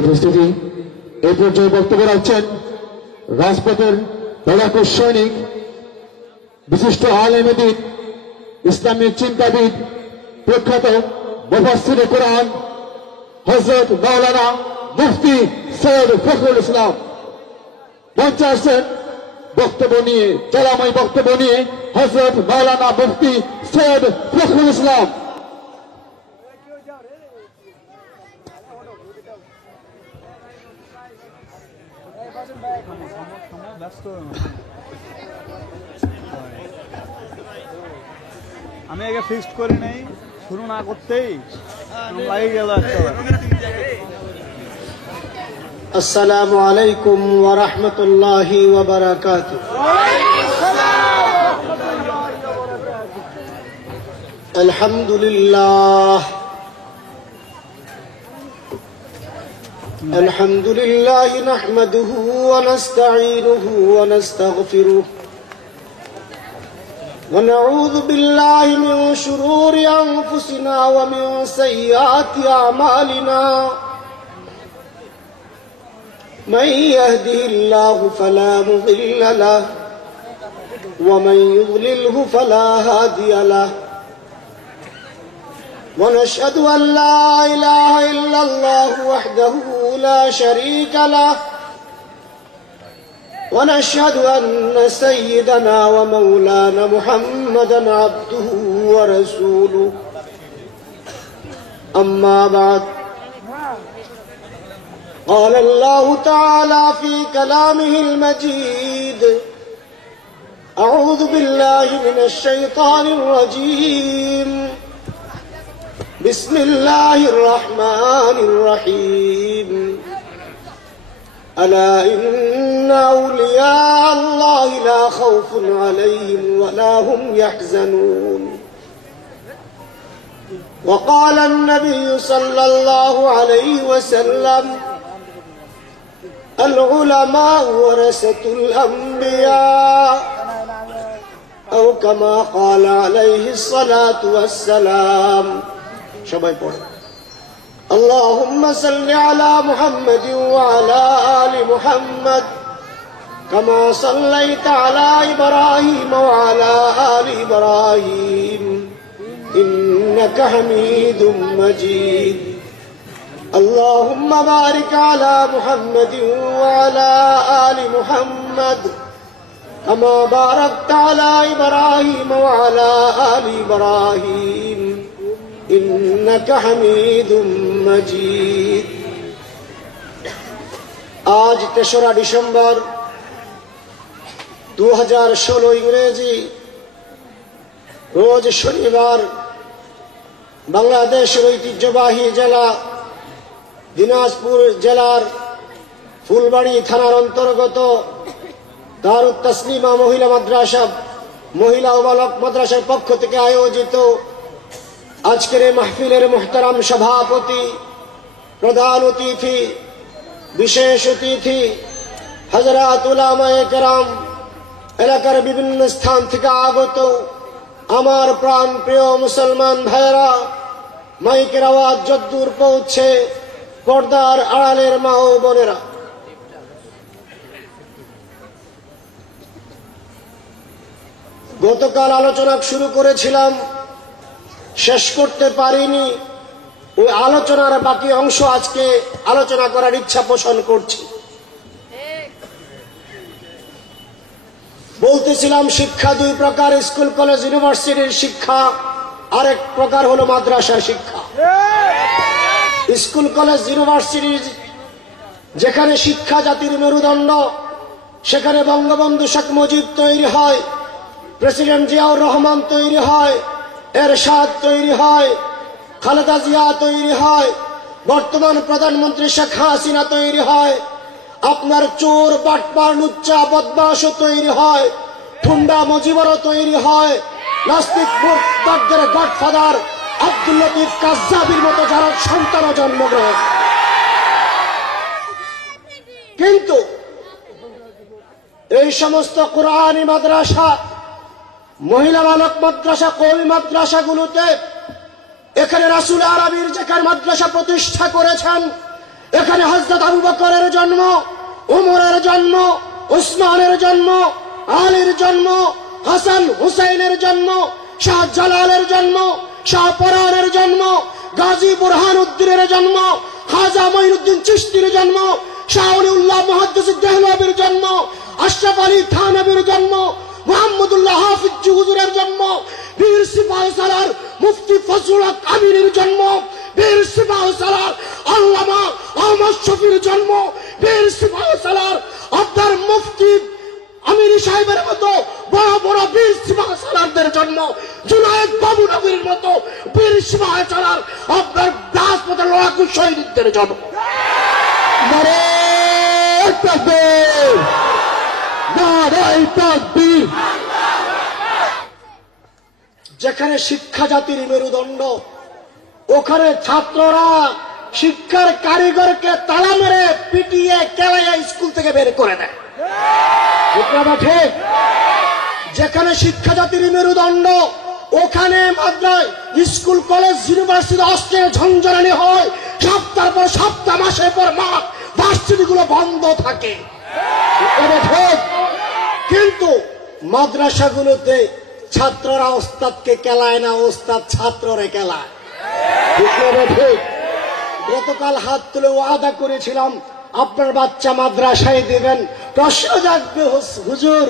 উপস্থিতি এই পর্যায়ে বক্তব্য রাখছেন রাজপথের লড়াকু সৈনিক, বিশিষ্ট আলেম দ্বীন, ইসলামী চিন্তাবিদ, প্রখ্যাত মুফাসসিরে কোরআন হযরত মাওলানা মুফতি সৈয়দ ফখরুল ইসলাম মঞ্চে আসছেন বক্তব্য নিয়ে, জলাময় বক্তব্য নিয়ে হযরত মাওলানা মুফতি সৈয়দ ফখরুল ইসলাম। আমি আগে ফিক্সড করে নেই, শুরু না করতেই লাগে গেল। আসসালামু আলাইকুম ওয়া রাহমাতুল্লাহি ওয়া বারাকাতুহু। আলহামদুলিল্লাহ আলহামদুলিল্লাহ নাহমাদুহু ওয়া নাস্তাঈনুহু ওয়া নাস্তাগফিরুহু ونعوذ بالله من شرور أنفسنا ومن سيئات أعمالنا من يهده الله فلا مضل له ومن يضلله فلا هادي له ونشهد أن لا إله إلا الله وحده لا شريك له ونشهد أن سيدنا ومولانا محمدا عبده ورسوله أما بعد قال الله تعالى في كلامه المجيد أعوذ بالله من الشيطان الرجيم بسم الله الرحمن الرحيم ألا إن أولياء الله لا خوف عليهم ولا هم يحزنون وقال النبي صلى الله عليه وسلم العلماء ورثة الأنبياء أو كما قال عليه الصلاة والسلام شباب اللهم صل على محمد وعلى آل محمد كما صليت على إبراهيم وعلى آل إبراهيم إنك حميد مجيد اللهم بارك على محمد وعلى آل محمد كما باركت على إبراهيم وعلى آل إبراهيم إنك حميد مجيد आज 3রা ডিসেম্বর 2016 ইংরেজি রোজ শনিবার বাংলাদেশের ঐতিহ্যবাহী জেলা দিনাজপুর জেলার ফুলবাড়ি থানার অন্তর্গত দারুত তাসলিমা মহিলা মাদ্রাসা মহিলা ও বালক মাদ্রাসার পক্ষ থেকে আয়োজিত আজকের এই মাহফিলের মুহতারাম সভাপতি, প্রধান অতিথি, বিশেষ অতিথি, হযরত উলামায়ে কেরাম, এলাকার বিভিন্ন স্থান থেকে আগত আমার প্রাণ প্রিয় মুসলমান ভাইয়েরা, মাইকের আওয়াজ যদ্দূর পৌঁছে পর্দার আড়ালের মা ও বোনেরা, গতকাল আলোচনা শুরু করেছিলাম, শেষ করতে পারিনি। ওই আলোচনার বাকি অংশ আজকে আলোচনা করার ইচ্ছা পোষণ করছি। বলতেছিলাম শিক্ষা দুই প্রকার, স্কুল কলেজ ইউনিভার্সিটির শিক্ষা, আরেক প্রকার হলো মাদ্রাসার শিক্ষা। স্কুল কলেজ ইউনিভার্সিটি যেখানে শিক্ষা জাতির মেরুদণ্ড, সেখানে বঙ্গবন্ধু শেখ মুজিব তৈরি হয়, প্রেসিডেন্ট জিয়াউর রহমান তৈরি হয়, এরশাদ তৈরি হয়, খালেদা জিয়া তৈরি হয়, বর্তমান প্রধানমন্ত্রী শেখ হাসিনা তৈরি হয়, আপনার চোর বাটপার লুচ্চা বদমাশও তৈরি হয়, ঠুন্ডা মুজিবরও তৈরি হয়, নাস্তিক মুরতাদদের গডফাদার আব্দুল লতিফ কাজ্জাবির মতো যারা সন্তানও জন্মগ্রহণ। কিন্তু এই সমস্ত কোরআনী মাদ্রাসা, মহিলা বালক মাদ্রাসা, কওমি মাদ্রাসাগুলোতে এখানে রাসূল আরবির যেখানে মাদ্রাসা প্রতিষ্ঠা করেছেন, এখানে হযরত আবু বকরের জন্ম, উমরের জন্ম, উসমানের জন্ম, আলীর জন্ম, হাসান হুসাইনের জন্ম, শাহ জালালের জন্ম, শাহ পরানের জন্ম, গাজী বুরহানুদ্দিনের জন্ম, খাজা মঈনুদ্দিন চিশতির জন্ম, শাহ ওলিউল্লাহ মুহাদ্দিস দেহলভির জন্ম, আশরাফ আলী থানভীর জন্ম, মুহাম্মদুল্লাহ হাফিজ হুজুরের জন্ম, বীর সিপাহী সালার মুফতি ফজলুল হক আমিনের জন্ম, বীর সিপাহী সালার আল্লামা আহমদ শফির জন্ম, বীর সিপাহী সালার আপনার মুফতি আমির সাহেবের মতো বড় বড় বীর সিপাহী সালারদের জন্ম, জুনায়েদ বাবু নগরীর মতো বীর সিপাহী সালার আপনার রাজপথে লড়াকু শহীদদের জন্ম। নারায়ে তাকবীর, নারায়ে তাকবীর। যেখানে শিক্ষা জাতির মেরুদণ্ড, ওখানে ছাত্ররা শিক্ষার কারিগরকে তালা মেরে পিটিয়ে কেলাইয়া স্কুল থেকে বের করে দেয়। ঠিক না ঠিক? যেখানে শিক্ষা জাতির মেরুদণ্ড, ওখানে মাদ্রাসা, স্কুল, কলেজ, ইউনিভার্সিটি অস্ত্রের ঝঞ্ঝনানি হয়, সপ্তাহ পর সপ্তাহ, মাসের পর মাস ভার্সিটিগুলো বন্ধ থাকে। ঠিক? কিন্তু মাদ্রাসাগুলোতে ছাত্ররা ওস্তাদকে কেলায় না, ওস্তাদ ছাত্ররে কেলায়। ঠিক? গতকাল হাত তুলে ওয়াদা করেছিলাম আপনার বাচ্চা মাদ্রাসায় দেবেন, প্রশ্ন জাগবে হুজুর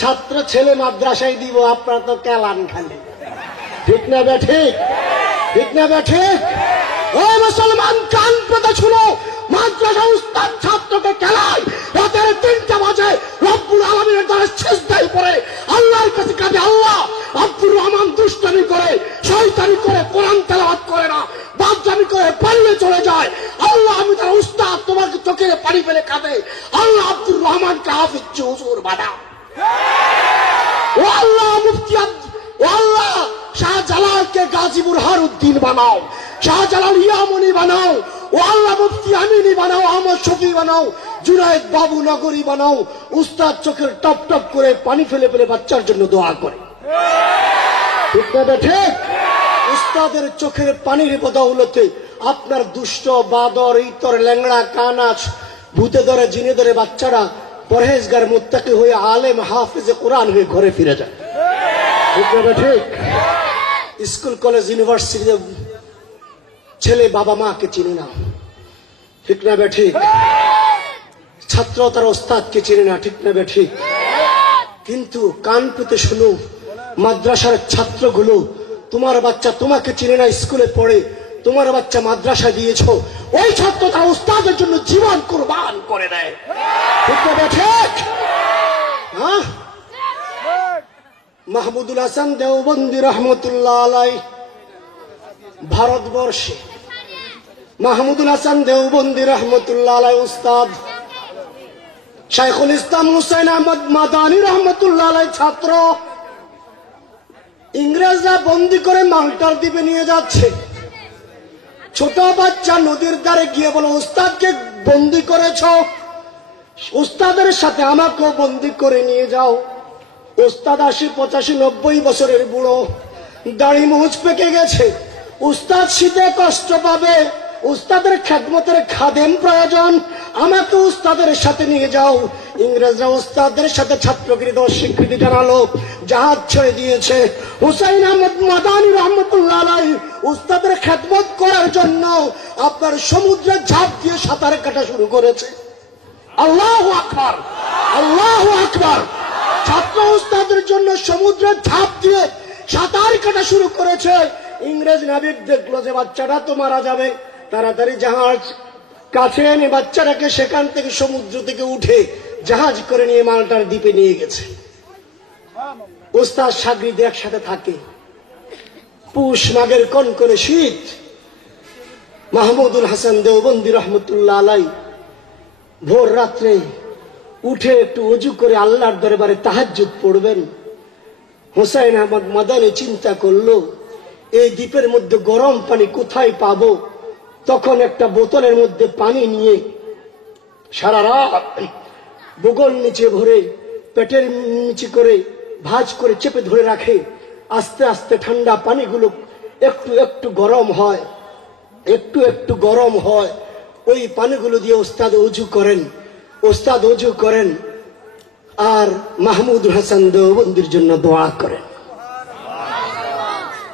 ছাত্র ছেলে মাদ্রাসায় দিব, আপনারা তো কেলান খালি। ঠিক না ঠিক? ঠিক না ঠিক? ও মুসলমান, কান পেতে শুনো, মাদ্রাসা উস্তাদ ছাত্রকে কেলায়, রাতের 3টা বাজে রব্বুল আলামিনের দ্বারা সিজদায় পড়ে আল্লাহর কাছে কাঁদে, আল্লাহ আব্দুর রহমান দুষ্টামি করে, শয়তানি করে, কোরআন তেলাওয়াত করে না, বাদজামি করে পালিয়ে চলে যায়, আল্লাহ আমি তার উস্তাদ, তোমাকে চোখে পানি ফেলে কাঁদে, আল্লাহ আব্দুর রহমানকে হাফিজ হুজুর বানাও। ও আল্লাহ মুফতি, ও আল্লাহ শাহজালালকে গাজী বুরহানুদ্দিন বানাও, শাহজালাল ইয়ামনি বানাও, ও আল্লাহ মুফতি আমিনি বানাও, আহমদ শফি বানাও, জুনায়েদ বাবু নগরী বানাও। উস্তাদ চোখের টপ টপ করে পানি ফেলে ফেলে বাচ্চার জন্য দোয়া করে। ঠিক না ঠিক? উস্তাদের চোখের পানির বদৌলতে আপনার দুষ্ট, বাদর, ইতর, ল্যাংড়া, কানাচ, ভূতে ধরে, জিনে ধরে বাচ্চারা পরহেজগার মুত্তাকি হয়ে আলেম হাফেজে কোরআন হয়ে ঘরে ফিরে যায়। ঠিক না ঠিক? স্কুল, কলেজ, ইউনিভার্সিটিতে ছেলে বাবা মাকে চিনে না। ঠিক না ঠিক? ছাত্র তার ওস্তাদকে চিনে না। ঠিক না ঠিক? কিন্তু কান পেতে শুনো, মাদ্রাসার ছাত্রগুলো, তোমার বাচ্চা তোমাকে চিনে না, স্কুলে পড়ে, তোমার বাচ্চা মাদ্রাসা দিয়েছ, ওই ছাত্র তার উস্তাদের জন্য জীবন কুরবান করে দেয়। ঠিক না ঠিক? হ্যাঁ, মাহমুদুল হাসান দেওবন্দি রহমতুল্লাহ আলাইহি ভারতবর্ষে, মাহমুদুল হাসান দেওবন্দি রহমতুল্লাহ আলাইহি উস্তাদ, শাইখুল ইসলাম হুসাইন আহমদ মাদানী রহমতুল্লাহ আলাইহি ছাত্র, ইংরেজরা বন্দি করে মাল্টার দ্বীপে নিয়ে যাচ্ছে। ছোট বাচ্চা নদীর ধারে গিয়ে বলো, উস্তাদকে বন্দি করেছ, উস্তাদের সাথে আমাকেও বন্দি করে নিয়ে যাও। উস্তাদ 80, 85, 90 বছরের বুড়ো, দাড়ি মুছ পেকে গেছে। উস্তাদ শীতে কষ্ট পাবে, উস্তাদের খেদমতের খাদেম প্রয়োজন, আমাকে উস্তাদের সাথে নিয়ে যাও। ইংরেজরা উস্তাদের সাথে ছাত্রগিরি স্বীকৃতি জানালো, জাহাজ ছেড়ে দিয়েছে। হুসাইন আহমদ মাদানী রহমতুল্লাহ আলাইহি উস্তাদের খেদমত করার জন্য আপনার সমুদ্রে ঝাঁপ দিয়ে সাঁতার কাটা শুরু করেছে। আল্লাহু আকবার, আল্লাহু আকবার। ছাত্র উস্তাদের জন্য সমুদ্রে ঝাঁপ দিয়ে সাঁতার কাটা শুরু করেছে। ইংরেজ নাবিক দেখলো যে বাচ্চাটা তো মারা যাবে, তাড়াতাড়ি জাহাজ কাছে এনে বাচ্চাটাকে সেখান থেকে সমুদ্র থেকে উঠে জাহাজ করে নিয়ে মাল্টার দ্বীপে নিয়ে গেছে। উস্তাদ শাগরিদ একসাথে থাকে। পুষ মাঘের কনকনে শীত। মাহমুদুল হাসান দেওবন্দি রহমতুল্লাহ আলাইহি ভোর রাত্রে উঠে একটু ওযু করে আল্লাহর দরবারে তাহাজ্জুদ পড়বেন। হুসাইন আহমদ মাদানী চিন্তা করলো, এই দ্বীপের মধ্যে গরম পানি কোথায় পাবো? তখন একটা বোতলের মধ্যে পানি নিয়ে সারা রাত বুগল নিচে ভরে, পেটের নিচে করে ভাঁজ করে চেপে ধরে রাখে। আস্তে আস্তে ঠান্ডা পানিগুলো একটু একটু গরম হয়, একটু একটু গরম হয়, ওই পানিগুলো দিয়ে ওস্তাদ উজু করেন, ওস্তাদ উজু করেন আর মাহমুদ হাসান দেওবন্দির জন্য দোয়া করেন।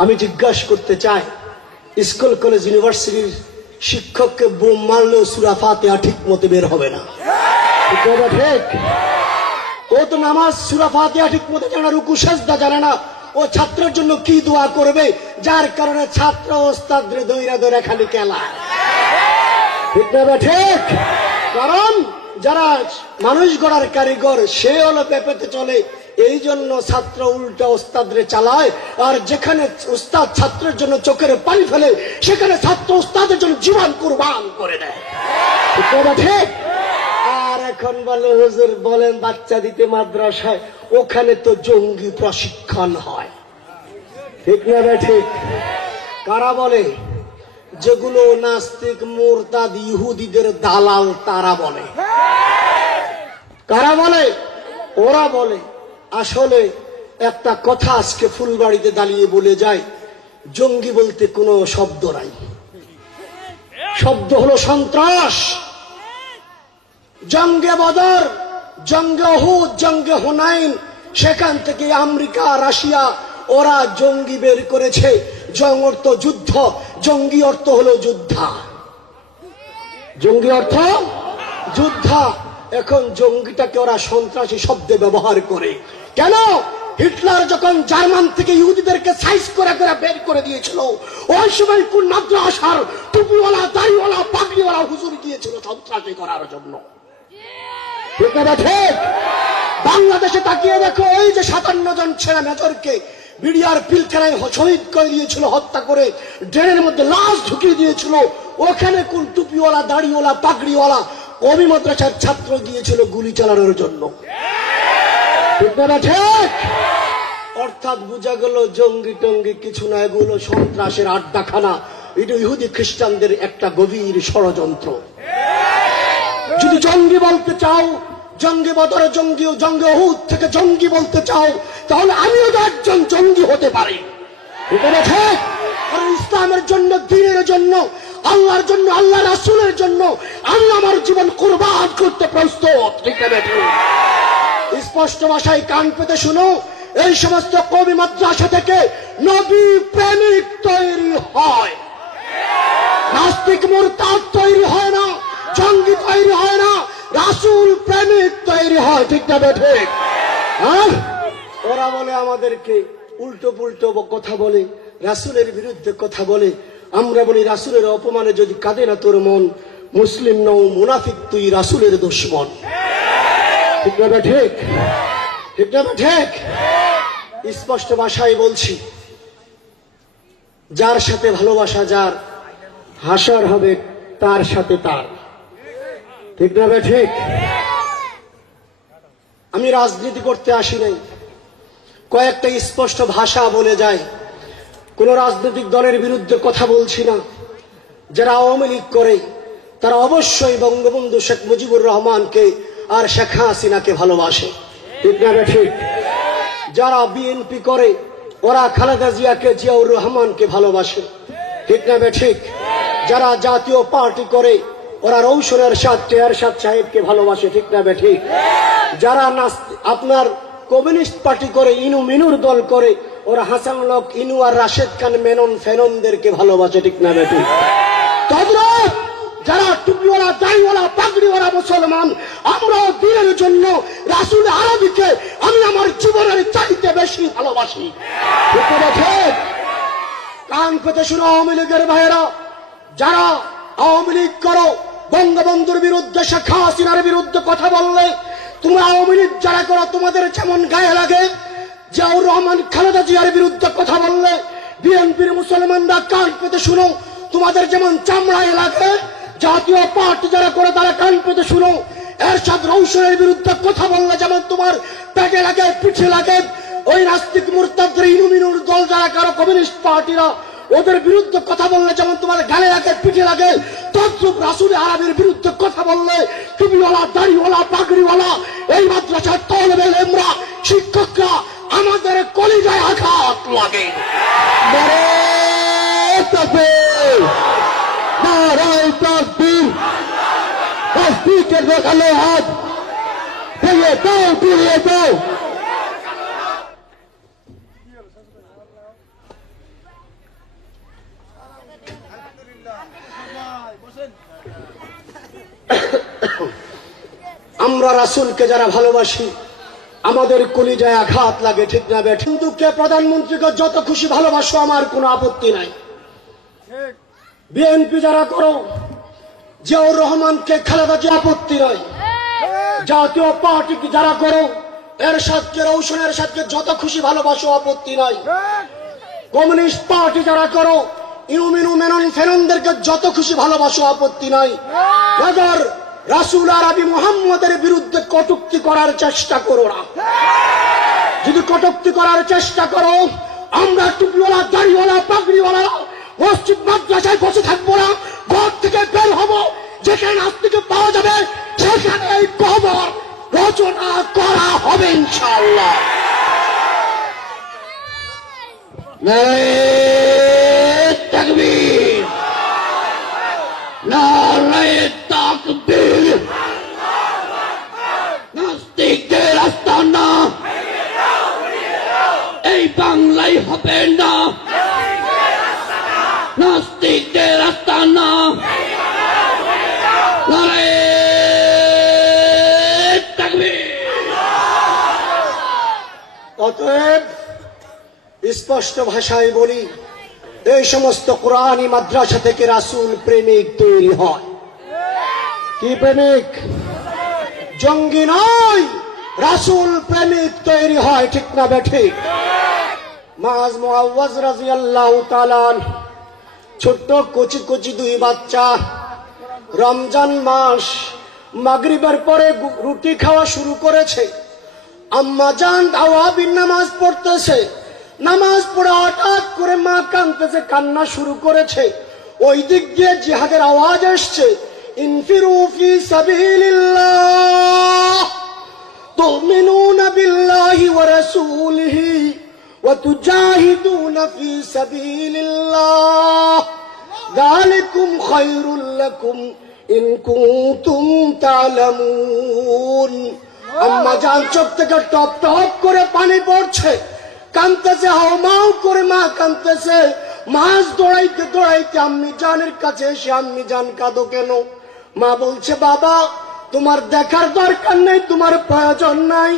আমি জিজ্ঞাসা করতে চাই, স্কুল কলেজ ইউনিভার্সিটির শিক্ষককে বোম মারলেও সূরা ফাতিহা ঠিক মতো বের হবে না, ঠিক? ও তো নামাজ সূরা ফাতিহা ঠিক মতো জানে না, রুকু সাজদা জানে না। ও ছাত্রের জন্য কি দোয়া করবে, যার কারণে ছাত্র ওস্তাদরে দইরা দইরা খালি খেলা, ঠিক না ঠিক? কারণ যারা মানুষ গড়ার কারিগর সে হলো পেপেতে চলে, এই জন্য ছাত্র উল্টা ওস্তাদরে চালায়। আর যেখানে ওস্তাদ ছাত্রের জন্য চোখের পানি ফেলে, সেখানে ছাত্র ওস্তাদের জন্য জীবন কুরবান করে দেয়, ঠিক না ঠিক? আর এখন বলে হুজুর বলেন বাচ্চা দিতে মাদ্রাসায়, ওখানে তো জঙ্গি প্রশিক্ষণ হয়, ঠিক না ঠিক? কারা বলে? যেগুলো নাস্তিক মুরতাদ ইহুদিদের দালাল তারা বলে। কারা বলে? ওরা বলে। আসলে একটা কথা আজকে ফুলবাড়িতে দাঁড়িয়ে বলে যায়, জঙ্গি বলতে কোনো শব্দ নাই, শব্দ হলো সন্ত্রাস। জঙ্গে বদর, জঙ্গে উহুদ, জঙ্গে হুনাইন, সেখান থেকে আমেরিকা রাশিয়া ওরা জঙ্গি বের করেছে। জং অর্থ যুদ্ধ, জঙ্গি অর্থ হলো যোদ্ধা, জঙ্গি অর্থ যোদ্ধা। এখন জঙ্গিটাকে ওরা সন্ত্রাসী শব্দে ব্যবহার করে। কেন? হিটলার যখন জার্মান থেকে ইহুদিদেরকে সাইজ করে করে বের করে দিয়েছিল, ওই সময় কোন মাদ্রাসার টুপিওয়ালা দাড়িওয়ালা পাগড়িওয়ালা হুজুর গিয়েছিল সন্ত্রাসী করার জন্য, ঠিক না ঠিক? বাংলাদেশে তাকিয়ে দেখো, ওই যে 57 জন ছেলে মেজরকে বিডিআর পিলখানায় শহীদ করে দিয়েছিল, হত্যা করে ড্রেনের মধ্যে লাশ ঢুকিয়ে দিয়েছিল, ওখানে কোন টুপিওয়ালা দাড়িওয়ালা পাগড়িওয়ালা কওমি মাদ্রাসার ছাত্র গিয়েছিল গুলি চালানোর জন্য, ঠিক না ঠিক? অর্থাৎ বোঝা গেল জঙ্গি টঙ্গি কিছু না, এগুলো সন্ত্রাসের আড্ডাখানা। এটা ইহুদি খ্রিস্টানদের একটা গভীর ষড়যন্ত্র। যদি জঙ্গি বলতে চাও, জঙ্গি বদরে জঙ্গি, জঙ্গি উহুদ থেকে জঙ্গি বলতে চাও, তাহলে আমিও তো একজন জঙ্গি হতে পারি, ঠিক না ঠিক? আর ইসলামের জন্য, দ্বীনের জন্য, আল্লাহর জন্য, আল্লাহ রাসূলের জন্য আমি আমার জীবন কুরবান করতে প্রস্তুত, ঠিক না ঠিক? স্পষ্ট ভাষায় কান পেতে শুনো, এই সমস্ত কওমি মাদ্রাসা থেকে নবী প্রেমিক তৈরি হয়, নাস্তিক মুরতাদ তৈরি হয় না, জঙ্গি তৈরি হয় না, রাসূল প্রেমিক তৈরি হয়, ঠিক না ঠিক? হ্যাঁ, ওরা বলে আমাদেরকে উল্টো পুল্টো কথা বলে, রাসূলের বিরুদ্ধে কথা বলে। আমরা বলি রাসূলের অপমানে যদি কাঁদে না তোর মন, মুসলিম নও মুনাফিক তুই, রাসূলের দুশমন, ঠিক না ঠিক? ঠিক না ঠিক? স্পষ্ট ভাষায় বলছি, যার সাথে ভালোবাসা যার, হাসার হবে তার সাথে তার, ঠিক না ঠিক? আমি রাজনীতি করতে আসি নাই, কয়েকটা স্পষ্ট ভাষা বলে যায়। কোন রাজনৈতিক দলের বিরুদ্ধে কথা বলছি না। যারা আওয়ামী লীগ করে তারা অবশ্যই বঙ্গবন্ধু শেখ মুজিবুর রহমানকে আর শেখ হাসিনাকে ভালোবাসে, ঠিক না ঠিক? যারা বিএনপি করে ওরা খালেদা জিয়াকে, জিয়াউর রহমানকে ভালোবাসে, ঠিক না ঠিক? যারা জাতীয় পার্টি করে ওরা রৌশন এরশাদ সাহেবকে ভালোবাসে, ঠিক না ঠিক? যারা আপনার কমিউনিস্ট পার্টি করে, ইনু মিনুর দল করে, ওরা হাসান লোক ইনু আর রাশেদ খান মেনন ফেননদেরকে ভালোবাসে, ঠিক না ঠিক? তদ্রুপ যারা টুপিওয়ালা দাড়িওয়ালা পাগড়িওয়ালা মুসলমান, আমরা দিনের জন্য রাসূল আরবীকে আমি আমার জীবনের চাইতে বেশি ভালোবাসি, ঠিক না ঠিক? কান পেতে শুনো আওয়ামী লীগের ভাইয়েরা, যারা আওয়ামী লীগ করো, বঙ্গবন্ধুর বিরুদ্ধে, শেখ হাসিনার বিরুদ্ধে কথা বললে, তোমরা আওয়ামী লীগ যারা করো তোমাদের যেমন গায়ে লাগে, জিয়াউর রহমান খালেদা জিয়ার বিরুদ্ধে কথা বললে বিএনপির মুসলমানরা কান পেতে শুনো, তোমাদের যেমন চামড়ায় লাগে। জাতীয় পার্টি যারা করে তারা কান পেতে শুনো, এরশাদ রৌশনের বিরুদ্ধে কথা বললে যেমন তোমার পেটে লাগে, পিঠে লাগে। ওই নাস্তিক মুরতাদদের ইনুমিনুর দল যারা কারো কমিউনিস্ট পার্টিরা, ওদের বিরুদ্ধে কথা বললে যেমন তোমার গালে লাগে, পিঠে লাগে, তদ্রুপ রাসূল আরবীর বিরুদ্ধে কথা বললে টুপিওয়ালা দাড়িওয়ালা পাগড়িওয়ালা এই মাদ্রাসার তালেবে ইলমরা শিক্ষকরা আমাদের কলিজায় আঘাত লাগে। তাকবীর নারায়ে তাকবীর তসবিকের দেখালে হাত ভেঙে দাও পুড়িয়ে দাও আমরা রাসূলকে যারা ভালোবাসি আমাদের কলিজায় আঘাত লাগে, ঠিক না বেঠিক? হিন্দুকে প্রধানমন্ত্রীকে যত খুশি ভালোবাসো, আমার কোনো আপত্তি নাই। বিএনপি যারা করো, জিয়াউর রহমানকে, খালেদা জিয়া, আপত্তি নাই। জাতীয় পার্টিকে যারা করো, এরশাদকে, রওশন এরশাদকে যত খুশি ভালোবাসো, আপত্তি নাই। কমিউনিস্ট পার্টি যারা করো, ইউমিনু মেনন ফেননদেরকে যত খুশি ভালোবাসো, আপত্তি নাই। এবার রাসূল আরবি মুহাম্মদের বিরুদ্ধে কটূক্তি করার চেষ্টা করো না। যদি কটূক্তি করার চেষ্টা করো, আমরা টুপিওয়ালা, দাড়িওয়ালা, পাগড়িওয়ালা মসজিদ মাদ্রাসায় বসে থাকবো না, ঘর থেকে বের হব, যেখানে নাস্তিকে পাওয়া যাবে সেখানে এই কবর রচনা করা হবে ইনশাআল্লাহ। নারায়ে তাকবীর নারায়ে তাকবীর নাস্তিকদের আস্তানা এই বাংলায় হবে না, নাস্তিকদের আস্তানা নারায়ে তাকবীর। অতএব স্পষ্ট ভাষায় বলি, এই সমস্ত কোরআনী মাদ্রাসা থেকে রাসূল প্রেমিক তৈরি হয়। কি প্রেমিক? জঙ্গি নয়, রাসূল প্রেমিক তৈরি হয়, ঠিক না বেঠিক? মাআজ মুআওয়াজ রাদিয়াল্লাহু তাআলা, ছোট্ট কচি কচি দুই বাচ্চা, রমজান মাস, মাগরিবের পরে রুটি খাওয়া শুরু করেছে। আম্মা জান তাওয়াবির নামাজ পড়তেছে, নামাজ পড়ে হঠাৎ করে মা কাঁদতেছে, কান্না শুরু করেছে। ওই দিক দিয়ে জিহাদের আওয়াজ আসছে, ইনফিরু ফি সাবিলিল্লাহ তুমিনুনা বিল্লাহি ওয়া রাসূলিহি ওয়া তুজাহিদুনা ফি সাবিলিল্লাহ যালিকুম খায়রুল লাকুম ইন কুনতুম তা'লামুন। আম্মা জান চোখ থেকে টপ টপ করে পানি পড়ছে, কাঁদতেছে, হাউমাউ করে মা কাঁদতেছে। মাছ দৌড়াইতে দৌড়াইতে আম্মি জানের কাছে এসে, আম্মি জান কাঁদো কেন? মা বলছে, বাবা তোমার দেখার দরকার নেই, তোমার প্রয়োজন নাই,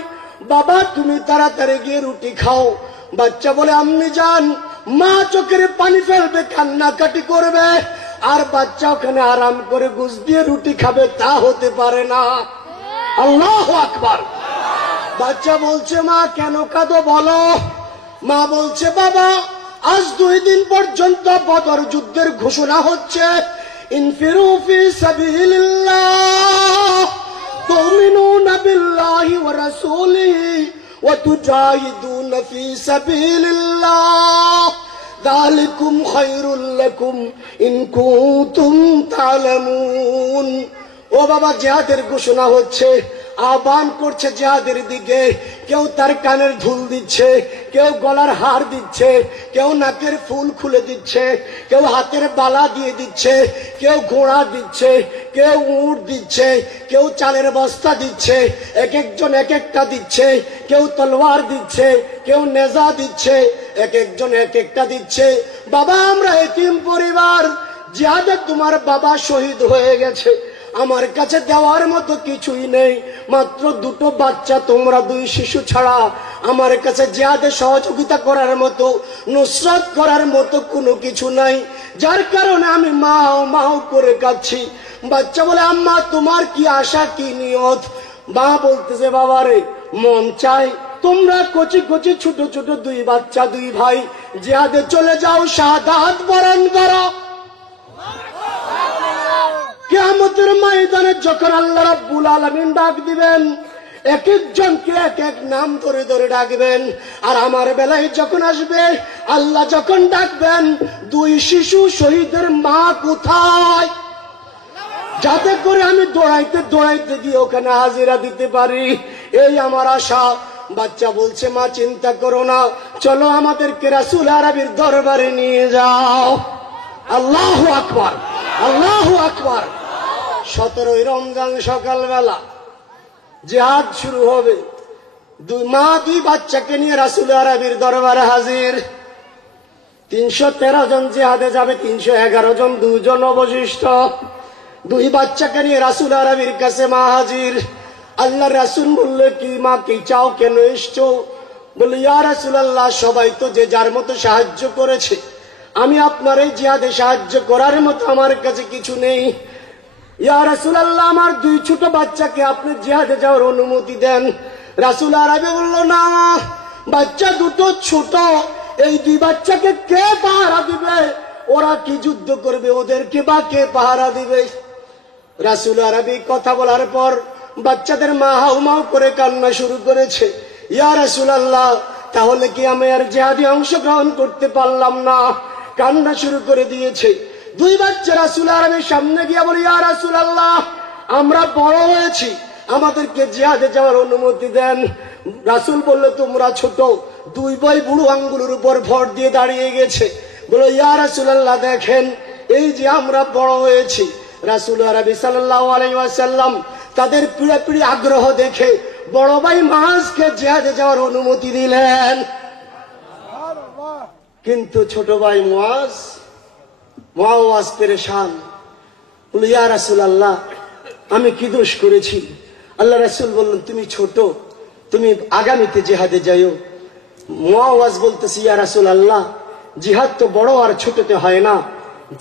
বাবা তুমি তাড়াতাড়ি গিয়ে রুটি খাও। বাচ্চা বলে, আম্মি জান, মা চোখের পানি ফেলবে, কান্নাকাটি করবে, আর বাচ্চা ওখানে আরাম করে গুছ দিয়ে রুটি খাবে, তা হতে পারে না। আল্লাহু আকবার। বাচ্চা বলছে, মা কেন কাঁদো বলো? মা বলছে, বাবা আজ 2 দিন পর্যন্ত বদর যুদ্ধের ঘোষণা হচ্ছে, ইনফিরু ফি সাবিলিল্লাহ তুমিনুনা বিল্লাহি ওয়া রাসূলিহি ওয়া তুজাহিদুনা ফি সাবিলিল্লাহ যালিকুম খায়রুল লাকুম ইন কুনতুম তা'লামুন। ও বাবা, জিহাদের ঘোষণা হচ্ছে, আহ্বান করছে জিহাদের দিকে। কেউ তার কানের ঢুল দিচ্ছে, কেউ গলার হার দিচ্ছে, কেউ নাকের ফুল খুলে দিচ্ছে, কেউ হাতের বালা দিয়ে দিচ্ছে, কেউ ঘোড়া দিচ্ছে, কেউ উট দিচ্ছে, কেউ চালের বস্তা দিচ্ছে, এক একজন এক একটা দিচ্ছে, কেউ তলোয়ার দিচ্ছে, কেউ নেজা দিচ্ছে, এক একজন এক একটা দিচ্ছে। বাবা আমরা এতিম পরিবার, জিহাদে তোমার বাবা শহীদ হয়ে গেছে, আমার কাছে দেওয়ার মতো কিছুই নেই, মাত্র 2টো বাচ্চা, তোমরা 2 শিশু ছাড়া আমার কাছে জিহাদে সহযোগিতা করার মতো, নুসরত করার মতো কোনো কিছু নাই, যার কারণে আমি মাও মাও করে কাঁদছি। বাচ্চা বলে, আম্মা তোমার কি আশা, কি নিয়ত? মা বলতেছে, বাবারে মন চাই তোমরা কচি কচি ছোট ছোট 2 বাচ্চা, 2 ভাই জিহাদে চলে যাও, শাহাদাত বরণ করো। কিয়ামতের ময়দানে যখন আল্লাহ রাব্বুল আলামিন ডাক দিবেন, এক একজনকে এক এক নাম ধরে ধরে ডাকবেন। আর আমার বেলায় যখন আসবে, আল্লাহ যখন ডাকবেন, 2 শিশু শহীদের মা কোথায়, যাতে করে আমি দৌড়াইতে দৌড়াইতে গিয়ে ওখানে হাজিরা দিতে পারি, এই আমার আশা। বাচ্চা বলছে, মা চিন্তা করো না, চলো আমাদেরকে রাসূল আরবির দরবারে নিয়ে যাও। আল্লাহু আকবার, আল্লাহু আকবার। 17ই রমজান সকালবেলা জিহাদ শুরু হবে। দুই বাচ্চাকে নিয়ে রাসূল আরবির দরবারে হাজির। 313 জন জিহাদে যাবে, 311 জন, 2 জন অবশিষ্ট। 2 বাচ্চাকে নিয়ে রাসূল আরবির কাছে মা হাজির। আল্লাহ রাসূল বললে, কি মা, কি চাও, কেন এসছো? বলে, ইয়া রাসূলুল্লাহ, সবাই তো যে যার মতো সাহায্য করেছে, আমি আপনার এই জিহাদে সাহায্য করার মতো আমার কাছে কিছু নেই। ইয়া রাসূলুল্লাহ, আমার 2 ছোট বাচ্চাকে আপনি জিহাদে যাওয়ার অনুমতি দেন। রাসূল আরবি বলল, না, বাচ্চা দুটো ছোট, এই 2 বাচ্চাকে কে পাহারা দিবে? ওরা কি যুদ্ধ করবে? ওদেরকে বা কে পাহারা দিবে? রাসূল আরবি কথা বলার পর বাচ্চাদের মা হাউমাউ করে কান্না শুরু করেছে। ইয়া রাসূলুল্লাহ, তাহলে কি আমি আর জিহাদে অংশগ্রহণ করতে পারলাম না? কান্না শুরু করে দিয়েছে। 2 বাচ্চা রাসূল আরবির সামনে গিয়ে বলে, ইয়া রাসূলুল্লাহ, আমরা বড় হয়েছি, আমাদেরকে জিহাদে যাওয়ার অনুমতি দেন। রাসূল বলল, তোমরা ছোট। 2 ভাই বুড়ো আঙ্গুলের উপর ভর দিয়ে দাঁড়িয়ে গেছে। বলো, ইয়া রাসূলুল্লাহ, দেখেন, এই যে আমরা বড় হয়েছি। রাসূল আরবি সাল্লাল্লাহু আলাইহি ওয়াসাল্লাম তাদের পিড়ে আগ্রহ দেখে বড় ভাই মাআজকে জিহাদে যাওয়ার অনুমতি দিলেন। কিন্তু ছোট ভাই মুআওয়াজ পেরেশান। বলে, ইয়া রাসূলুল্লাহ, আমি কি দোষ করেছি? আল্লাহ রাসূল বললেন, তুমি ছোট, তুমি আগামীতে জিহাদে যাইও। মুআওয়াজ বলতেছি, ইয়া রাসূলুল্লাহ, জিহাদ তো বড় আর ছোটতে হয় না,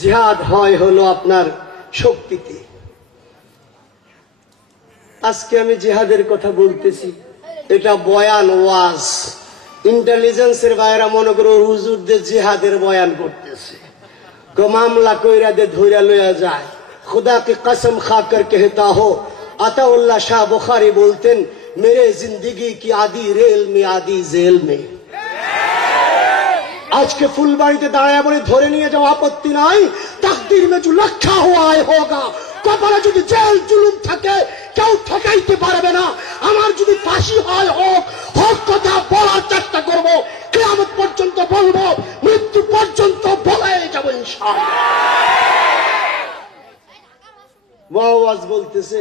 জিহাদ হয় হলো আপনার শক্তিতে। আজকে আমি জিহাদের কথা বলতেছি, এটা বয়ান ওয়াজ। ইন্টেলিজেন্সের বাইরে মনে করো হুজুরদের জিহাদের বয়ান করতেছে, মামলা কইরা দে ধইরা লইয়া যায়। खुदा की कसम खाकर कहता हो, अताउल्लाह शाह बुखारी बोलते, मेरे जिंदगी की आधी रेल में आधी जेल में। आज के फुलबाड़ीते दाঁড়ায় বলে ধরে নিয়ে যাও, আপত্তি নাই, তাকদীর में जो लिखा हुआ होगा, কপালে যদি জেল জুলুম থাকে কেউ ঠকাইতে পারবে না। আমার যদি ফাঁসি হয় হোক, হক কথা বলার চেষ্টা করব, কিয়ামত পর্যন্ত বলবো, মৃত্যু পর্যন্ত বলে যাব ইনশাআল্লাহ। ওয়াজ বলতেছে,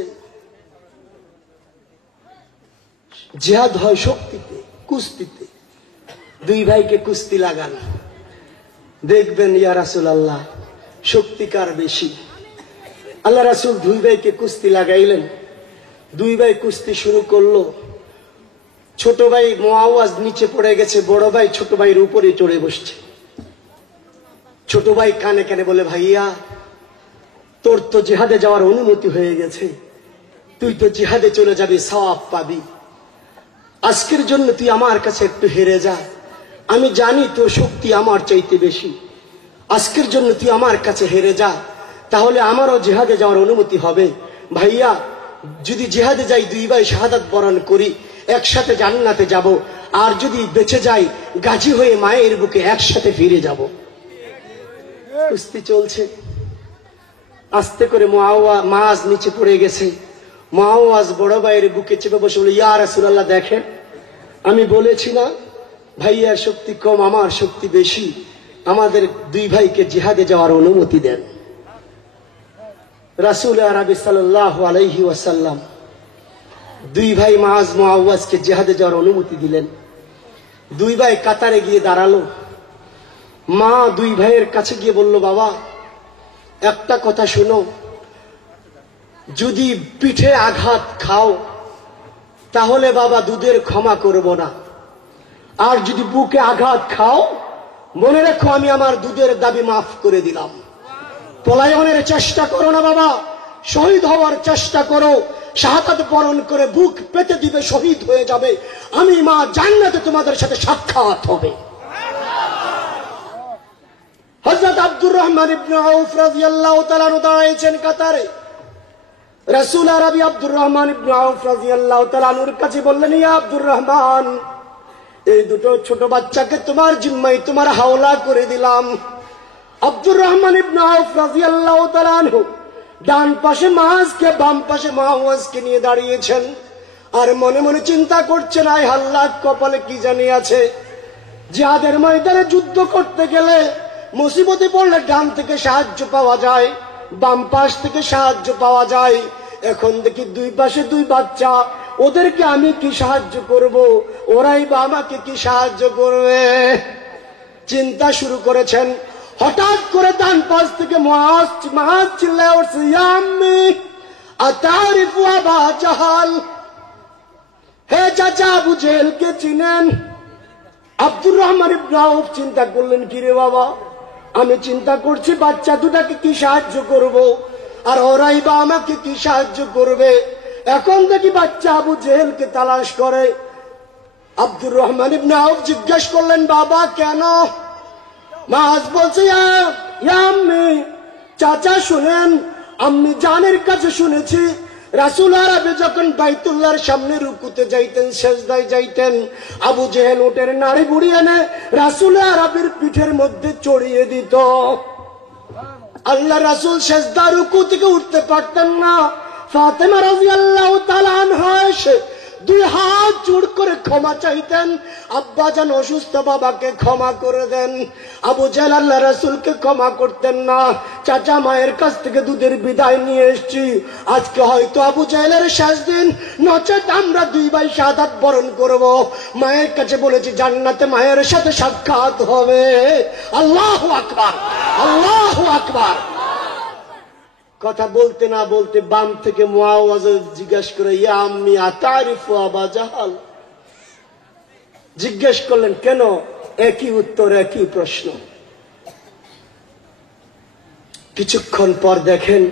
জিহাদ হয় শক্তিতে, কুস্তিতে। 2 ভাইকে কুস্তি লাগান, দেখবেন ইয়া রাসূলুল্লাহ শক্তিকার বেশি। আল্লাহ রাসূল 2 ভাইকে কুস্তি লাগাইলেন। 2 ভাই কুস্তি শুরু করলো। ছোট ভাই মুআওয়াজ নিচে পড়ে গেছে, বড় ভাই ছোট ভাইয়ের উপরে চড়ে বসছে। ছোট ভাই কানে কানে বলে, ভাইয়া, তোর তো জিহাদে যাওয়ার অনুমতি হয়ে গেছে, তুই তো জিহাদে চলে যাবি, সওয়াব পাবি। আজকের জন্য তুই আমার কাছে একটু হেরে যা, আমি জানি তোর শক্তি আমার চাইতে বেশি। আজকের জন্য তুই আমার কাছে হেরে যা, তাহলে আমারও জিহাদে যাওয়ার অনুমতি হবে। ভাইয়া, যদি জিহাদে যাই, 2 ভাই শাহাদাত বরণ করি, একসাথে জান্নাতে যাব। আর যদি বেঁচে যাই, গাজী হয়ে মায়ের বুকে একসাথে ফিরে যাব। কুস্তি চলছে। আস্তে করে মুআওয়াজ নিচে পড়ে গেছে। মুআওয়াজ বড় ভাইয়ের বুকে চেপে বসে বলে, ইয়া রাসূলুল্লাহ, দেখেন, আমি বলেছি না ভাইয়ার শক্তি কম, আমার শক্তি বেশি, আমাদের 2 ভাইকে জিহাদে যাওয়ার অনুমতি দেন। রাসূল আরবি সাল্লাল্লাহু আলাইহি ওয়াসাল্লাম 2 ভাই মাআজ মুআওয়াজকে জিহাদে যাওয়ার অনুমতি দিলেন। 2 ভাই কাতারে গিয়ে দাঁড়ালো। মা 2 ভাইয়ের কাছে গিয়ে বলল, বাবা, একটা কথা শোনো, যদি পিঠে আঘাত খাও তাহলে বাবা দুধের ক্ষমা করব না, আর যদি বুকে আঘাত খাও মনে রেখো আমি আমার দুধের দাবি মাফ করে দিলাম। পলায়নের চেষ্টা করো না বাবা, শহীদ হওয়ার চেষ্টা করো, শাহাদাত বরণ করে বুক পেতে দিবে, শহীদ হয়ে যাবে, আমি মা জান্নাতে তোমাদের সাথে সাক্ষাৎ হবে। হযরত আব্দুর রহমান ইবনে আউফ রাদিয়াল্লাহু তাআলা দাঁড়িয়েছেন কাতারে। রাসূল আরবি আব্দুর রহমান ইবনে আউফ রাদিয়াল্লাহু তাআলা এর কাছে বললেন, ইয়া আব্দুর রহমান, এই 2 ছোট বাচ্চাকে তোমার জিম্মায় তোমার হাওলা করে দিলাম। আব্দুর রহমান ইবনে আউফ রাদিয়াল্লাহু তাআলা ডান পাশে মাআজকে, বাম পাশে মুআওয়াজকে নিয়ে দাঁড়িয়েছেন, আর মনে মনে চিন্তা করছেন, আয় আল্লাহ, কপালে কি জানি আছে। জিহাদের ময়দানে যুদ্ধ করতে গেলে মুসিবতে পড়লে ডান থেকে সাহায্য পাওয়া যায়, বাম পাশ থেকে সাহায্য পাওয়া যায়। এখন দেখি দুই পাশে দুই বাচ্চা, ওদেরকে আমি কি সাহায্য করব, ওরাই বা আমাকে কি সাহায্য করবে? চিন্তা শুরু করেছেন। হঠাৎ করে ডান পাশ থেকে মুআজ চিল্লায় উঠছে, ইয়া আম্মি আতারিফু আবা জাহাল, হে চাচা আবু জেহেলকে চিনেন? আব্দুর রহমান ইবনে আউফ চিন্তা করলেন, কি রে বাবা, আমি চিন্তা করছি বাচ্চা দুটাকে কি সাহায্য করব, আর ওরাই বা আমাকে কি সাহায্য করবে। এখন দেখি বাচ্চা আবু জেহেলকে তালাশ করে। আব্দুর রহমান ইবনে আউফ জিজ্ঞেস করলেন, বাবা কেন? মুআজ বলছে, ইয়া আম্মি, চাচা শুনেন, আম্মি জানের কাছে শুনেছি রাসূল আরবে যখন বাইতুল্লাহর সামনে রুকুতে যাইতেন, সেজদায় যাইতেন, আবু জেহেল উটের নাড়ি বুড়ি এনে রাসূল আরবের পিঠের মধ্যে চড়িয়ে দিত। আল্লাহ রাসূল সেজদা রুকু থেকে উঠতে পারতেন না। ফাতেমা রাদিয়াল্লাহু তাআলা আনহা এসে দুই হাত জোড় করে ক্ষমা চাইতেন, আব্বা জান অসুস্থ, বাবাকে ক্ষমা করে দেন। আবু জেহেল আল্লাহ রাসূলকে ক্ষমা করতেন না। চাচা মায়ের কাছ থেকে দুধের বিদায় নিয়ে এসেছি, আজকে হয়তো আবু জেহেলের শেষ দিন, নচেত আমরা দুই ভাই শাহাদাত বরণ করব। মায়ের কাছে বলেছি জান্নাতে মায়ের সাথে সাক্ষাৎ হবে। আল্লাহু আকবার, আল্লাহু আকবার। কথা বলতে না বলতে বাম থেকে মুআওয়াজ জিজ্ঞেস করে, ইয়া আম্মি আতারিফু আবা জাহাল, জিজ্ঞেস করলেন কেন? একই উত্তর, একই প্রশ্ন। কিছুক্ষণ পর দেখেন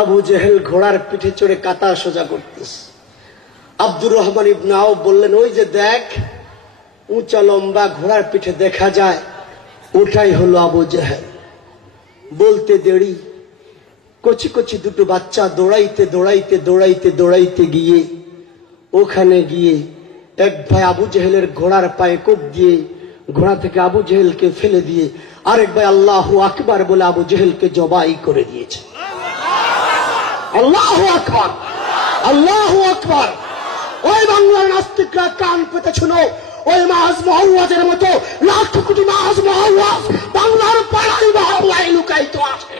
আবু জেহেল ঘোড়ার পিঠে চড়ে কাতা সোজা করতেছে। আব্দুর রহমান ইবনে আউফ বললেন, ওই যে দেখ, উঁচা লম্বা ঘোড়ার পিঠে দেখা যায়, ওটাই হলো আবু জেহেল। বলতে দেরি, কচি কচি দুটো বাচ্চা দৌড়াইতে দৌড়াইতে দৌড়াইতে দৌড়াইতে গিয়ে ওখানে গিয়ে এক ভাই আবু জেহেলের ঘোড়ার পায়ে কোপ দিয়ে ঘোড়া থেকে আবু জেহেলকে ফেলে দিয়ে আরেক ভাই আল্লাহু আকবার বলে আবু জেহেলকে জবাই করে দিয়েছে। আল্লাহু আকবার, আল্লাহু আকবার। ওই বাংলার নাস্তিকরা কান পেতে শুনো, ওই মুআজ মুআওয়াজের মতো লাখ কোটি মুআজ মুআওয়াজ বাংলার পাড়ায় মহল্লায় লুকায়িত আছে।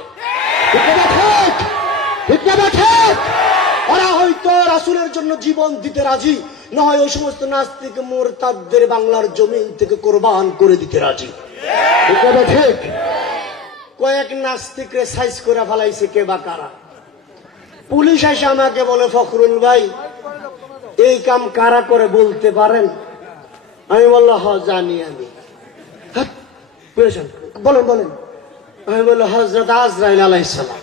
ওরা হয়তো রাসূলের জন্য জীবন দিতে রাজি, নয় ওই সমস্ত নাস্তিক মুরতাদদের বাংলার জমিন থেকে কোরবান করে দিতে রাজি। ঠিক? কয়েক নাস্তিকরে সাইজ করে ফেলাইছে কে বা কারা। পুলিশ এসে আমাকে বলে, ফখরুল ভাই এই কাম কারা করে বলতে পারেন? আমি বললাম, হ জানি আমি। বলেন বলেন। আমি বললাম, হযরত আজরাইল আলাইহিস সালাম।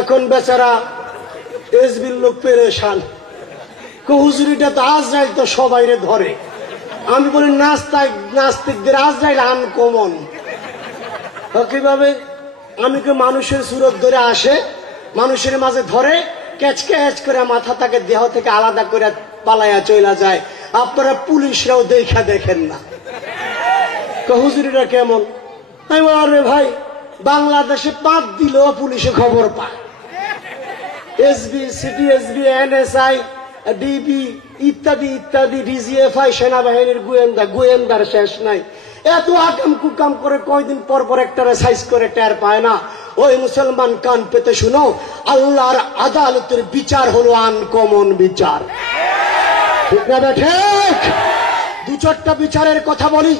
এখন বেচারা এসবির লোক পেরেশান, হুজুরিটা তো আজরাইল তো সবাইরে ধরে। আমি বলি, নাস্তিকদের আজরাইল আনকমন। কিভাবে? আমি কি মানুষের সুরত ধরে আসে, মানুষের মাঝে ধরে ক্যাচ ক্যাচ করে মাথা তাকে দেহ থেকে আলাদা করে পালাইয়া চলে যায়। আপনারা পুলিশরাও দেখা দেখেন না, হুজুরিরা কেমন? আমি বলি, আরে ভাই, বাংলাদেশে 5 দিলেও পুলিশে খবর পায়। এসবি, সিটিএসবি, এনএসআই, ডিবি ইত্যাদি ইত্যাদি, ডিজিএফআই, সেনাবাহিনীর গোয়েন্দার শেষ নাই। এত আকাম কুকাম করে কয়দিন পর পর একটা সাইজ করে টের পায় না। ওই মুসলমান কান পেতে শুনো, আল্লাহর আদালতের বিচার হলো আনকমন বিচার। ঠিক না? ঠিক। 2-4টা বিচারের কথা বলি।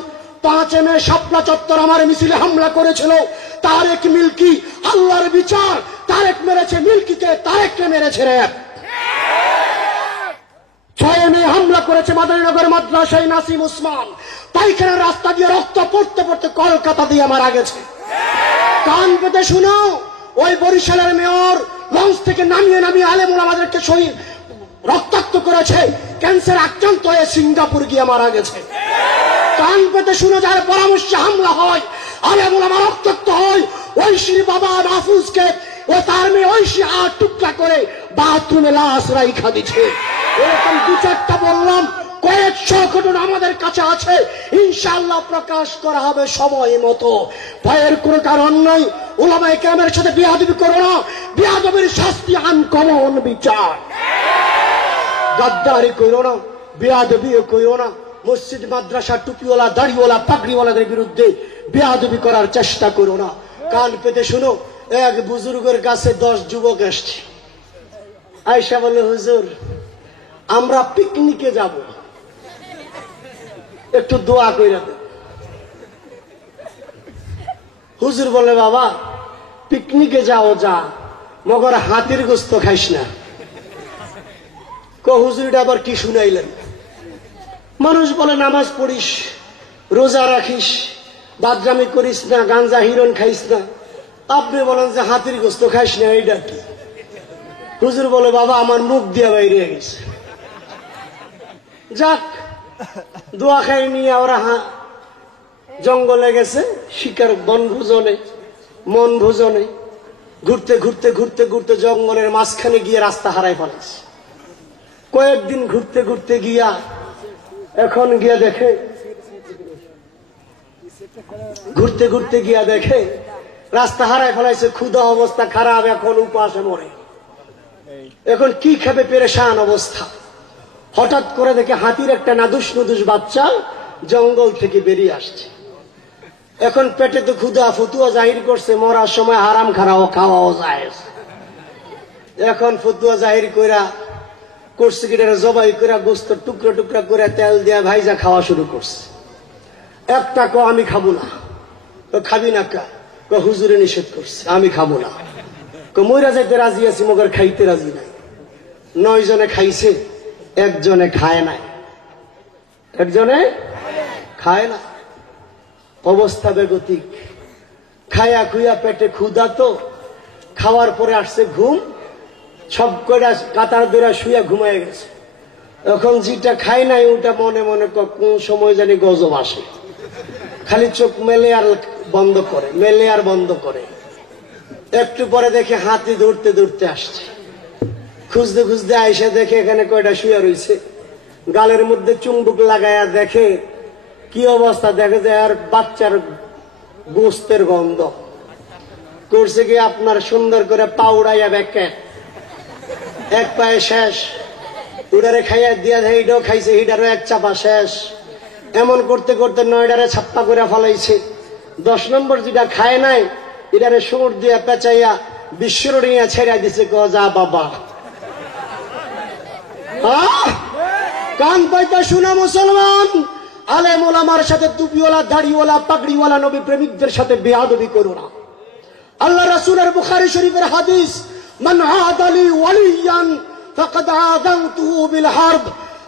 5 মে শাপলা চত্বর আমার মিছিলে হামলা করেছিল তারেক মিল্কি, আল্লাহর বিচার। তারেক মেরেছে মিল্কিকে, তারেককে মেরেছে র্যাব। 6 মে হামলা করেছে মাদারীনগর মাদ্রাসায় নাসিম ওসমান, পাইখানার রাস্তা দিয়ে রক্ত পড়তে পড়তে কলকাতা দিয়ে মারা গেছে। কান পেতে শুনো, ওই বরিশালের মেয়র লঞ্চ থেকে নামিয়ে নামিয়ে আলেম ওলামাদেরকে শহীদ রক্তাক্ত করেছে, ক্যান্সার আক্রান্ত হয়ে সিঙ্গাপুর গিয়ে মারা গেছে। কান পেতে শুনে যার পরামর্শে হামলা হয়, আলেম ওলামা রক্তাক্ত হয়, ঐশীর বাবা মাহফুজকে ও তার মেয়ে ঐশী 8 টুকরা করে বাথরুমে লাশ রাইখা দিচ্ছে। এরকম 2-4টা বললাম, কয়েকশো ঘটনা আমাদের কাছে আছে, ইনশাআল্লাহ প্রকাশ করা হবে সময় মতো। ভয়ের কোনো কারণ নাই। উলামায়ে কেরামের সাথে বিয়াদবি করো না, বিয়াদবির শাস্তি আনকমন বিচার। গাদ্দারি করো না, বিয়াদবিও করো না, মসজিদ মাদ্রাসা টুপিওয়ালা দাড়িওয়ালা পাগড়িওয়ালাদের বিরুদ্ধে বেয়াদবি করার চেষ্টা করো না। কান পেতে শুনো, এক বুজুর্গের কাছে 10 যুবক আসছে। আয়েশা বলে, হুজুর আমরা পিকনিকে যাব, একটু দোয়া কইরা দেন। হুজুর বলে, বাবা পিকনিকে যাও যা, মগর হাতির গোস্ত খাইস না। হুজুরটা আবার কি শুনাইলেন? মানুষ বলে নামাজ পড়িস, রোজা রাখিস, বাদরামি করিস না, গাঞ্জা হিরণ খাইস না, আপনি বলেন যে হাতির গোস্ত খাইস না, এইটা কি? হুজুর বলে, বাবা আমার মুখ দিয়ে বাইরে গেছে। যাক, দোয়া খাই নিয়ে ওরা জঙ্গলে গেছে, শিকার বনভোজনে মন ভোজনে ঘুরতে ঘুরতে ঘুরতে ঘুরতে জঙ্গলের মাঝখানে গিয়ে রাস্তা হারাই ফেলেছে। কয়েকদিন ঘুরতে ঘুরতে গিয়া এখন গিয়া দেখে, ঘুরতে ঘুরতে গিয়া দেখে রাস্তা হারাই ফেলাইছে, ক্ষুধা অবস্থা খারাপ, এখন উপাসে মরে। এখন কি খাবে, পেরেশান অবস্থা। হঠাৎ করে দেখে হাতির একটা নাদুস নুদুস বাচ্চা জঙ্গল থেকে বেরিয়ে আসছে। এখন পেটে তো ক্ষুধা, ফতুয়া জাহির করছে মরার সময় হারাম খাওয়াও যায়। এখন ফতুয়া জাহির কইরা করছে কিটারে জবাই করে গোস্ত টুকরা টুকরা করে তেল দিয়া ভাইজা খাওয়া শুরু করছে। একটা আমি খাবো না। খাবি না কা? হুজুরে নিষেধ করছে, আমি খাবো না। মইরা যাইতে রাজি আছি, মগর খাইতে রাজি নাই। 9 জনে খাইছে, একজনে খায় নাই, একজনে খায় না। অবস্থা বেগতিক। খায়া খুইয়া পেটে ক্ষুধা, তো খাওয়ার পরে আসছে ঘুম, সব কয়টা কাতার দৌড়া শুয়া ঘুমায় গেছে। এখন যেটা খায় নাই ওটা মনে মনে কোন সময় জানি গজব আসে, খালি চোখ মেলে আর বন্ধ করে, মেলে আর বন্ধ করে। একটু পরে দেখে হাতি ধরতে ধরতে আসছে, খুঁজতে খুঁজতে আইসা দেখে এখানে কয়টা শুয়া রয়েছে। গালের মধ্যে চুম্বুক লাগায়া দেখে কি অবস্থা, দেখে যে আর বাচ্চার গোস্তের গন্ধ করছে। কি আপনার সুন্দর করে পাউড়াইয়া ব্যাকে এক পায়ে শেষ, ওটারে খাইয়া দিয়া এইটাও খাইছে, এইটারও এক চাপা শেষ। এমন করতে করতে 9টারে ছাপ্পা করে ফলাইছে। 10 নম্বর যেটা খায় নাই, এটারে সুর দিয়া পেঁচাইয়া বিশ্ব নিয়ে ছেড়া দিছে। যা বাবা, কান পাইতা শোনা মুসলমান, আলেম ওলামার সাথে টুপিওয়ালা দাড়িওয়ালা পাগড়িওয়ালা নবী প্রেমিকদের সাথে বেয়াদবি করো না। আল্লাহ রাসূলের বুখারী শরীফের হাদিস, মান আদালি ওয়ালিয়ান ফাকাদ আযানতুহু বিল হারব।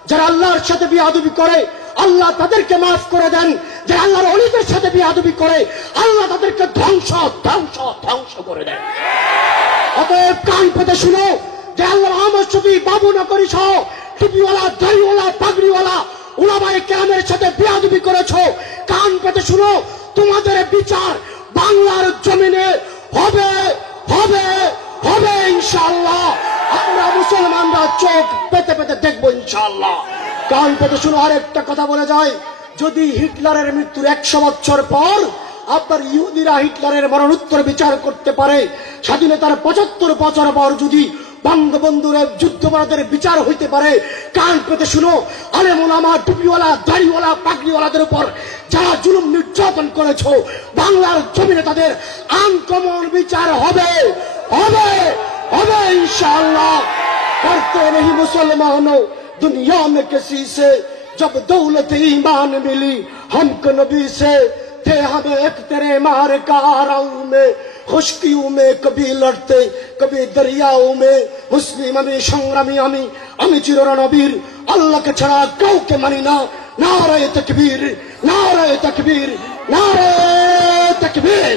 যারা আল্লাহর সাথে বেয়াদবি করে আল্লাহ তাদেরকে মাফ করে দেন, যারা আল্লাহর ওলিদের সাথে বেয়াদবি করে আল্লাহ তাদেরকে ধ্বংস ধ্বংস ধ্বংস করে দেন। অতএব কান পেতে শুনো, যে আল্লাহর আমার ছবি বাবু না করিস, টুপিওয়ালা দাড়িওয়ালা পাগড়িওয়ালা উলামায়ে কেরামের সাথে বেয়াদবি করেছো, কান পেতে শুনো, তোমাদের বিচার বাংলার জমিনে হবে হবে হবে ইনশাআল্লাহ। আমরা মুসলমানরা চোখ পেতে পেতে দেখবো ইনশাআল্লাহ। কান পেতে শুনো, আরেকটা কথা বলে যায়, যদি হিটলারের মৃত্যুর 100 বছর পর আপনার ইহুদিরা হিটলারের মরণোত্তর বিচার করতে পারে, স্বাধীনতার 75 বছর পর যদি বঙ্গবন্ধুর যুদ্ধপরাধের বিচার হইতে পারে, কান পেতে শুনো, আলেম ওলামা টুপিওয়ালা দাড়িওয়ালা পাগড়িওয়ালাদের উপর যারা জুলুম নির্যাতন করেছো, বাংলার জমিনে তাদের আনকমন বিচার হবে হবে হবে इंशाअल्लाह। करते नहीं मुसलमानों दुनिया में किसी से, जब दौलत ईमान मिली हमको नबी से, थे हमें एक तेरे मार का राव में, खुशकियों में कभी लड़ते कभी दरियाओं में, मुस्लिम अमी संग्रामी अमी अमी चिरनबीर अल्लाह के छड़ा काउ के मानी ना। नारे तकबीर नारे तकबीर नारे तकबीर।